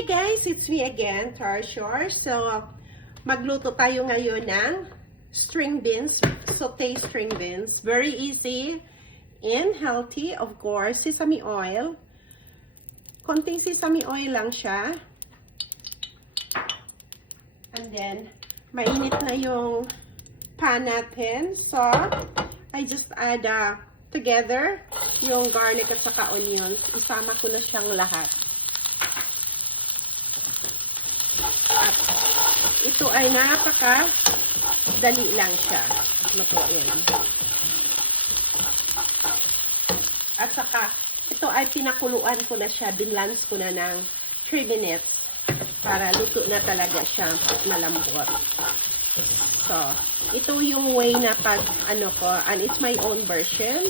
Hey guys, it's me again, Tarshore. So, magluto tayo ngayon ng string beans, sauté string beans. Very easy and healthy, of course. Sesame oil. Konting sesame oil lang siya. And then, mainit na yung pan natin. So, I just add together yung garlic at saka onions. Isama ko na siyang lahat. At ito ay napaka-dali lang siya lutuin. At saka, ito ay pinakuluan ko na siya, binlance ko na ng 3 minutes para luto na talaga siya malambot. So, ito yung way na pag ko, and it's my own version.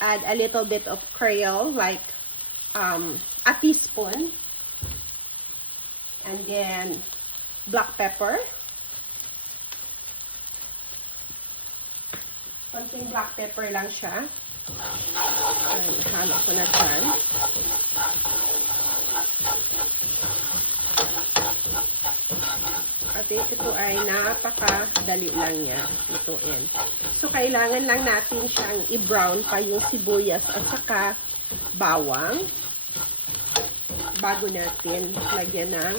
Add a little bit of Creole, like a teaspoon. And then, black pepper. Konting black pepper lang siya. Ayan, halo ko na dyan. At ito ay napakadali lang niya lutuin. So, kailangan lang natin siyang i-brown pa yung sibuyas at saka bawang bago natin lagyan ng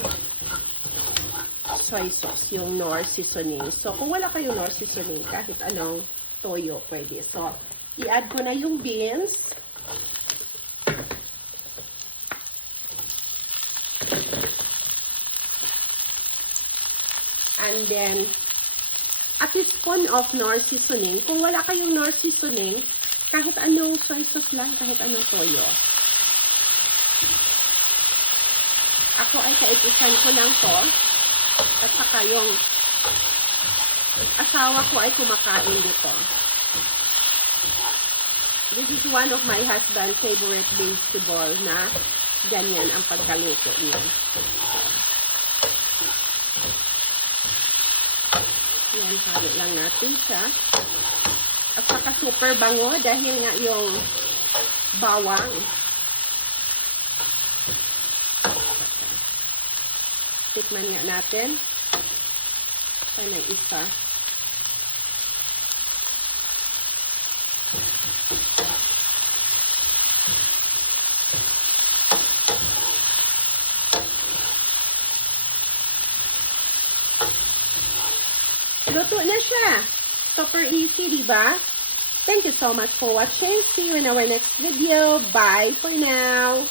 soy sauce, yung Knorr seasoning. So, kung wala kayong Knorr seasoning, kahit anong toyo pwede. So, i-add ko na yung beans. And then, a teaspoon of Knorr seasoning. Kung wala kayong Knorr seasoning, kahit anong soy sauce lang, kahit anong toyo. Ako ay kaipisan ko lang to. At saka yung asawa ko ay kumakain dito. This is one of my husband's favorite vegetable na ganyan ang pagkaluto niya. Yan, halo lang natin siya. At saka super bango dahil nga yung bawang. Tikman nga natin. Ito na isa. Luto na siya. Super easy, diba? Thank you so much for watching. See you in our next video. Bye for now.